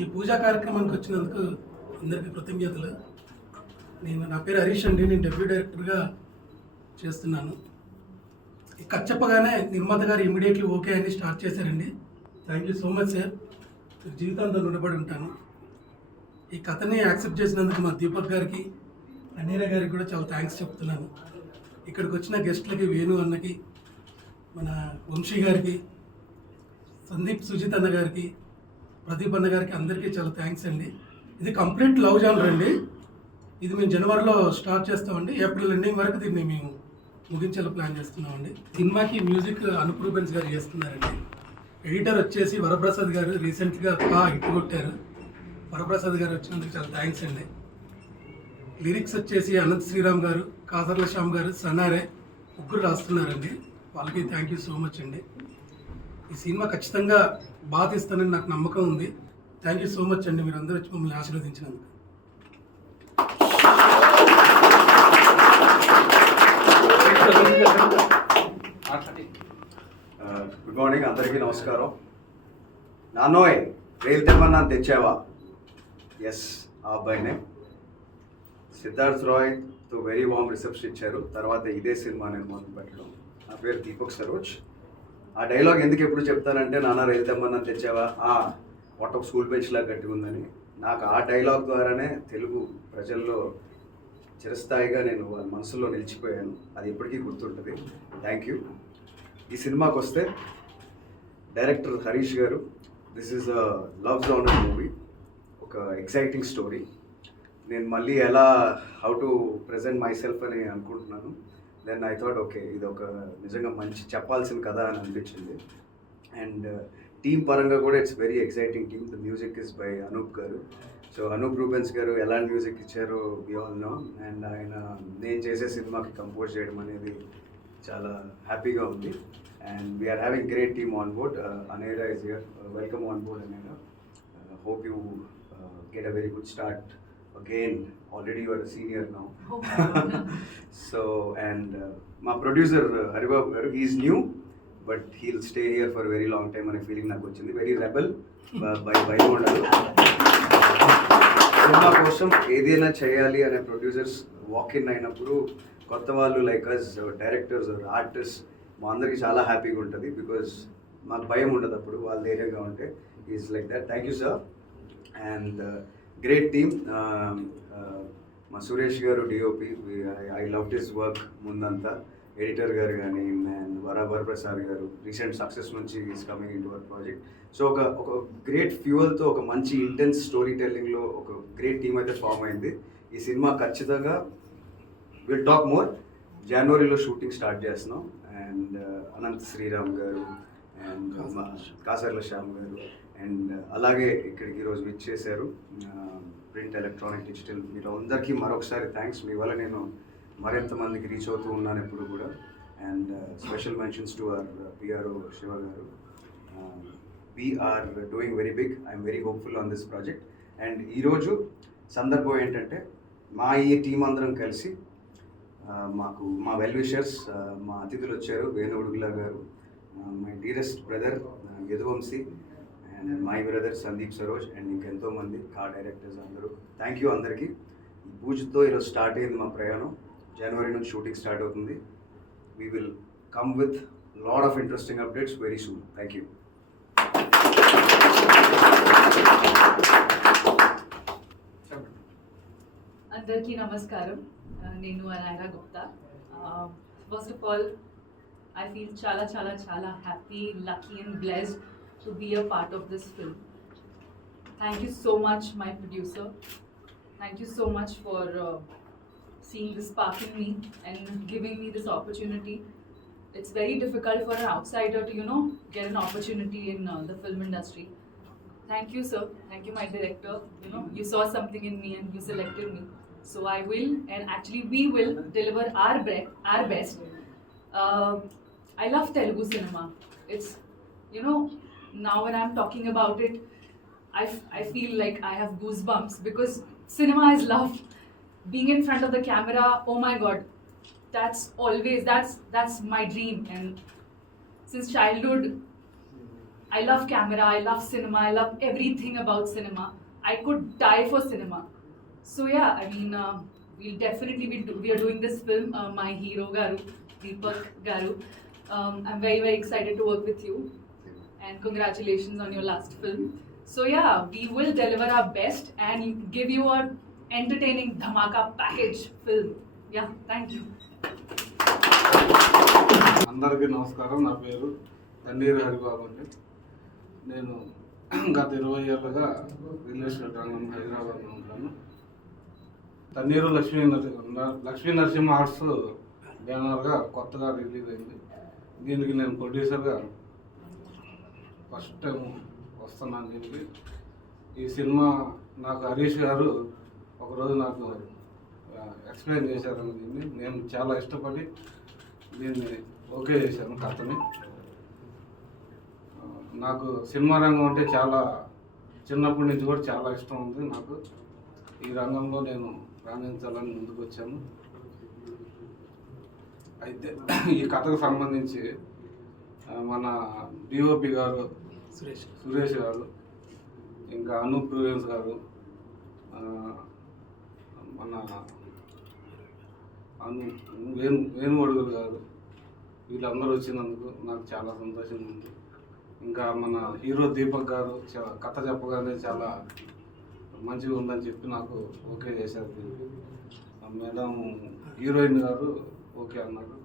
ఈ పూజా కార్యక్రమానికి వచ్చినందుకు అందరికీ కృతజ్ఞతలు. నా పేరు హరీష్ అండి. నేను డెబ్యూ డైరెక్టర్గా చేస్తున్నాను. ఈ కథ చెప్పగానే నిర్మాత గారు ఇమీడియట్లీ ఓకే అని స్టార్ట్ చేశారండి. Thank you so much sir. జీవితాంతం రుణపడి ఉంటాను. ఈ కథని యాక్సెప్ట్ చేసినందుకు మా దీపక్ గారికి, అన్నీరా గారికి కూడా చాలా థ్యాంక్స్ చెప్తున్నాను. ఇక్కడికి వచ్చిన గెస్ట్లకి, వేణు అన్నకి, మన వంశీ గారికి, సందీప్ సుజిత్ అన్న గారికి, ప్రదీప్ అన్న గారికి అందరికీ చాలా థ్యాంక్స్ అండి. ఇది కంప్లీట్ లవ్ జానర్ అండి. ఇది మేము జనవరిలో స్టార్ట్ చేస్తామండి. ఏప్రిల్ ఎండింగ్ వరకు దీన్ని మేము ముగించేలా ప్లాన్ చేస్తున్నామండి. సినిమాకి మ్యూజిక్ అనూప్ రూబెన్స్ గారు చేస్తున్నారండి. ఎడిటర్ వచ్చేసి వరప్రసాద్ గారు రీసెంట్గా హిట్ కొట్టారు. వరప్రసాద్ గారు వచ్చినందుకు చాలా థ్యాంక్స్ అండి. లిరిక్స్ వచ్చేసి అనంత్ శ్రీరామ్ గారు, కాసర్ల శ్యామ్ గారు, సన్నారే ముగ్గురు రాస్తున్నారండి. వాళ్ళకి థ్యాంక్ యూ సో మచ్ అండి. ఈ సినిమా ఖచ్చితంగా బాగా తీస్తానని నాకు నమ్మకం ఉంది. థ్యాంక్ యూ సో మచ్ అండి. మీరు అందరూ వచ్చి మమ్మల్ని ఆశీర్వదించినందుకు. గుడ్ మార్నింగ్ అందరికీ నమస్కారం. నాన్నోయ్ రైలు తెమ్మన్నా తెచ్చావా? ఎస్, ఆ అబ్బాయినే. సిద్ధార్థ్ రాయ్తో వెరీ వామ్ రిసెప్షన్ ఇచ్చారు. తర్వాత ఇదే సినిమా నేను మొదలు పెట్టడం. నా పేరు దీపక్ సరోజ్. ఆ డైలాగ్ ఎందుకు ఎప్పుడు చెప్తానంటే, నాన్న రైలు తెమ్మన్నా తెచ్చావా, మొట్ట స్కూల్ బెంచ్ లాగా గట్టిగా ఉందని. నాకు ఆ డైలాగ్ ద్వారానే తెలుగు ప్రజల్లో చిరస్థాయిగా నేను వాళ్ళ మనసులో నిలిచిపోయాను. అది ఎప్పటికీ గుర్తుంటుంది. Thank you. ఈ సినిమాకి వస్తే డైరెక్టర్ హరీష్ గారు, this is a love genre movie, ఒక ఎక్సైటింగ్ స్టోరీ. నేను మళ్ళీ ఎలా how to present my self అని అనుకుంటున్నాను. దెన్ ఐ థాట్ ఓకే, ఇది ఒక నిజంగా మంచి చెప్పాల్సిన కథ అని అనిపించింది. అండ్ టీమ్ పరంగా కూడా it's very exciting team. The music is by Anoop garu. So Anoop Rubens గారు ఎలాంటి మ్యూజిక్ ఇచ్చారో వి ఆల్ నో. అండ్ ఆయన నేను చేసే సినిమాకి కంపోజ్ చేయడం అనేది చాలా హ్యాపీగా ఉంది. And we're having great team on board. Anaira is here. Welcome on board Anaira. Hope you get a very good start again. Already you are a senior now. So and my producer Haribabu garu, he is new but he'll stay here for a very long time ane feeling నాకు వచ్చింది. Very rebel by ఉండాలి. Cinema కోసం ఏదైనా చేయాలి అనే producers walk in అయినప్పుడు కొత్త వాళ్ళు లైక్ అస్ డైరెక్టర్స్ ఆర్టిస్ట్ మా అందరికీ చాలా హ్యాపీగా ఉంటుంది. బికాజ్ మాకు భయం ఉండదు అప్పుడు వాళ్ళు ధైర్యంగా ఉంటే. Is like that. Thank you sir. And great team. మా సురేష్ గారు DOP, I love this work. ముందంతా ఎడిటర్ గారు కానీ, అండ్ వరప్రసాద్ గారు రీసెంట్ సక్సెస్ నుంచి is coming in to our project. So ఒక గ్రేట్ ఫ్యూయల్తో ఒక మంచి ఇంటెన్స్ స్టోరీ టెల్లింగ్లో ఒక గ్రేట్ టీమ్ అయితే ఫామ్ అయింది. ఈ సినిమా ఖచ్చితంగా విల్ టాక్ మోర్. జనవరిలో షూటింగ్ స్టార్ట్ చేస్తున్నాం. అండ్ అనంత్ శ్రీరామ్ గారు అండ్ కాసర్ల శ్యామ్ గారు అండ్ అలాగే ఇక్కడికి ఈరోజు విచ్చేశారు ప్రింట్, ఎలక్ట్రానిక్, డిజిటల్ మీరు అందరికీ మరొకసారి థ్యాంక్స్. మీ వల్ల నేను మరింత మందికి రీచ్ అవుతూ ఉన్నాను ఎప్పుడు కూడా. And special mentions to our PRO Shiva garu. We're doing very big. I'm very hopeful on this project. And ఈరోజు సందర్భం ఏంటంటే, మా ఈ టీం అందరం కలిసి మాకు మా వెల్ విషర్స్, మా అతిథులు వచ్చారు. Venu Udugula garu, my dearest brother Yaduvamsi, and my brother Sandeep Saroj, and ఇంకెంతోమంది డైరెక్టర్స్ అందరూ. థ్యాంక్ యూ అందరికీ. ఈ పూజతో ఈరోజు స్టార్ట్ అయింది మా ప్రయాణం. జనవరి నుంచి షూటింగ్ స్టార్ట్ అవుతుంది. We will come with lot of interesting updates very soon. Thank you. అందరికీ నమస్కారం. నేను Anaira Gupta. First of all I feel chala happy, lucky and blessed to be a part of this film. Thank you so much, my producer. Thank you so much for seeing the spark in me and giving me this opportunity. It's very difficult for an outsider to, get an opportunity in the film industry. Thank you, sir. Thank you, my director. You saw something in me and you selected me. So I will, and actually we will deliver our best. I love Telugu cinema. It's, now when I'm talking about it, I feel like I have goosebumps because cinema is love. Being in front of the camera, oh my God, that's my dream. And since childhood, I love camera, I love cinema, I love everything about cinema. I could die for cinema. So yeah, I mean, we'll definitely we are doing this film. My hero Garu, Deepak Garu. I'm very very excited to work with you, and congratulations on your last film. So yeah, we will deliver our best and give you a entertaining dhamaka package film. Yeah, thank you. అందరికీ నమస్కారం. నా పేరు తన్నీరు హరిబాబు అండి. నేను గత 20 ఏళ్ళుగా real estate రంగం హైదరాబాద్లో ఉంటాను. తన్నీరు లక్ష్మీ నరసింహ ఆర్ట్స్ బ్యానర్గా కొత్తగా రిలీజ్ అయింది. దీనికి నేను ప్రొడ్యూసర్గా ఫస్ట్ టైం వస్తున్నాను. దీనికి ఈ సినిమా నాకు హరీష్ గారు ఒకరోజు నాకు ఎక్స్ప్లెయిన్ చేశారని దీన్ని నేను చాలా ఇష్టపడి దీన్ని ఓకే చేశాను కథని. నాకు సినిమా రంగం అంటే చాలా చిన్నప్పటి నుంచి కూడా చాలా ఇష్టం ఉంది. నాకు ఈ రంగంలో నేను రాణించాలని ముందుకు వచ్చాను. అయితే ఈ కథకు సంబంధించి మన డిఓపి గారు సురేష్ గారు, ఇంకా అనూప్ ప్రూవెన్స్ గారు, మన వేణుగొడుగులు గారు, వీళ్ళందరూ వచ్చినందుకు నాకు చాలా సంతోషంగా ఉంది. ఇంకా మన హీరో దీపక్ గారు కథ చెప్పగానే చాలా మంచిగా ఉందని చెప్పి నాకు ఓకే చేశారు. మేడం హీరోయిన్ గారు ఓకే అన్నారు.